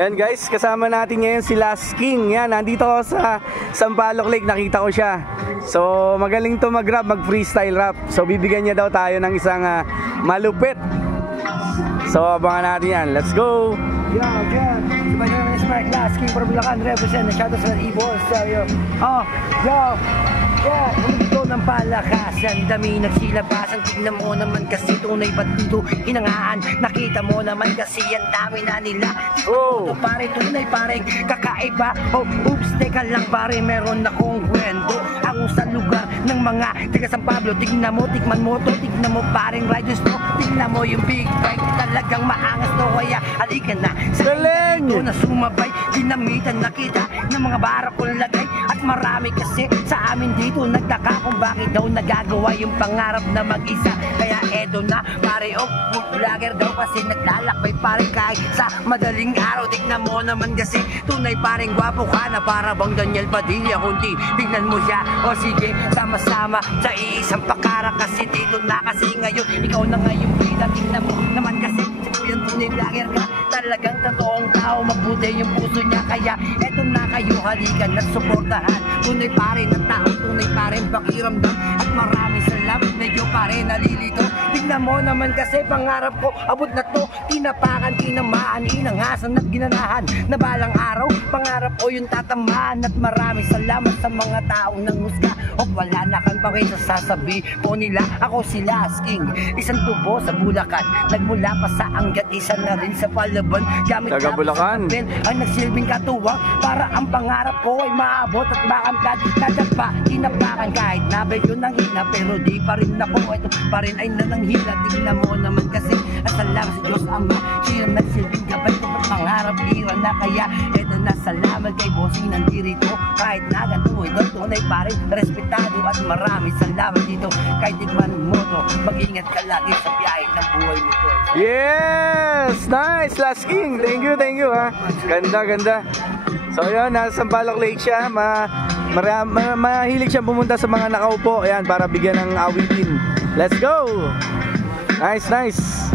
Ayan guys, kasama natin ngayon si Last King. Yan, nandito ako sa Sampaloc Lake, nakita ko siya. So magaling to mag-rap, mag-freestyle rap. So bibigyan niya daw tayo ng isang malupit. So abangan natin yan, let's go! Yo, good. My name is Mark Last King from Bulacan, represent the Shadows of Evil Stereo. Yo, yeah, dito ng palakasan, dami nagsilabasan. Tignan mo naman kasi tunay ba't dito hinangaan. Nakita mo naman kasi ang dami na nila. Ito pare, tunay pare, kakaiba. Oops, teka lang pare, meron akong kwento. Ako sa lugar ng mga taga San Pablo. Tignan mo, tikman mo to, tignan mo paring riders to. Tignan mo yung big bike, talagang maangas to. Kaya halika na sa dito na sumabay. Dinamitan na kita ng mga barakong lagay. At marami kasi sa amin dito nagtaka kung bakit daw nagagawa yung pangarap na mag-isa. Kaya eto na pare, vlogger daw kasi naglalakbay pare kahit sa madaling araw. Tignan mo naman kasi tunay paring gwapo ka na para bang Daniel Padilla. Kundi tignan mo siya, o sige sama-sama sa iisang pakara. Kasi dito na kasi ngayon ikaw na ngayon bida. Tignan mo naman kasi yung tunay vlogger ka, talagang totoong tao, mabuti yung puso niya. Kaya eto na kayo, halikan at suportahan. Tunay pare ng tao, tunay pare pakiramdam. At maraming salamat, medyo pare nalilito. Tignan mo naman kasi pangarap ko, abot na to. Tinapakan, tinamaan, inangasan at ginanahan. Na balang araw, pangarap ko yung tatamaan. At maraming salamat sa mga taong nangusga. O wala na kang bakit sasabi po nila, ako si Last King, isang tubo sa Bulacan. Nagmula pa sa Angat, isa na rin sa Palaban. Gamit taga Bulacan ang nagsilbing katuwang para ang pangarap ko ay maabot at makamtad. Nadapa, tinapakan kahit nabay yun ang hina, pero di pa rin ako, ito pa rin ay nananghila. Tingnan mo naman kasi at salamat sa Diyos Ama, siya nagsilbing gabay ko at pangarap hira na. Kaya eto na salamat kay bossing nandirito. Kahit na ganito, ito tunay pa rin respetado. At maraming salamat dito kahit tikman mo to. Mag-ingat ka lagi sa biyahe ng buhay mo to. Yes! Nice! Last King! Thank you ha. Ganda, ganda. So yun, nasa Sampaloc Lake siya. Mahilig siyang pumunta sa mga nakaupo. Ayan, para bigyan ng awitin. Let's go! Nice, nice!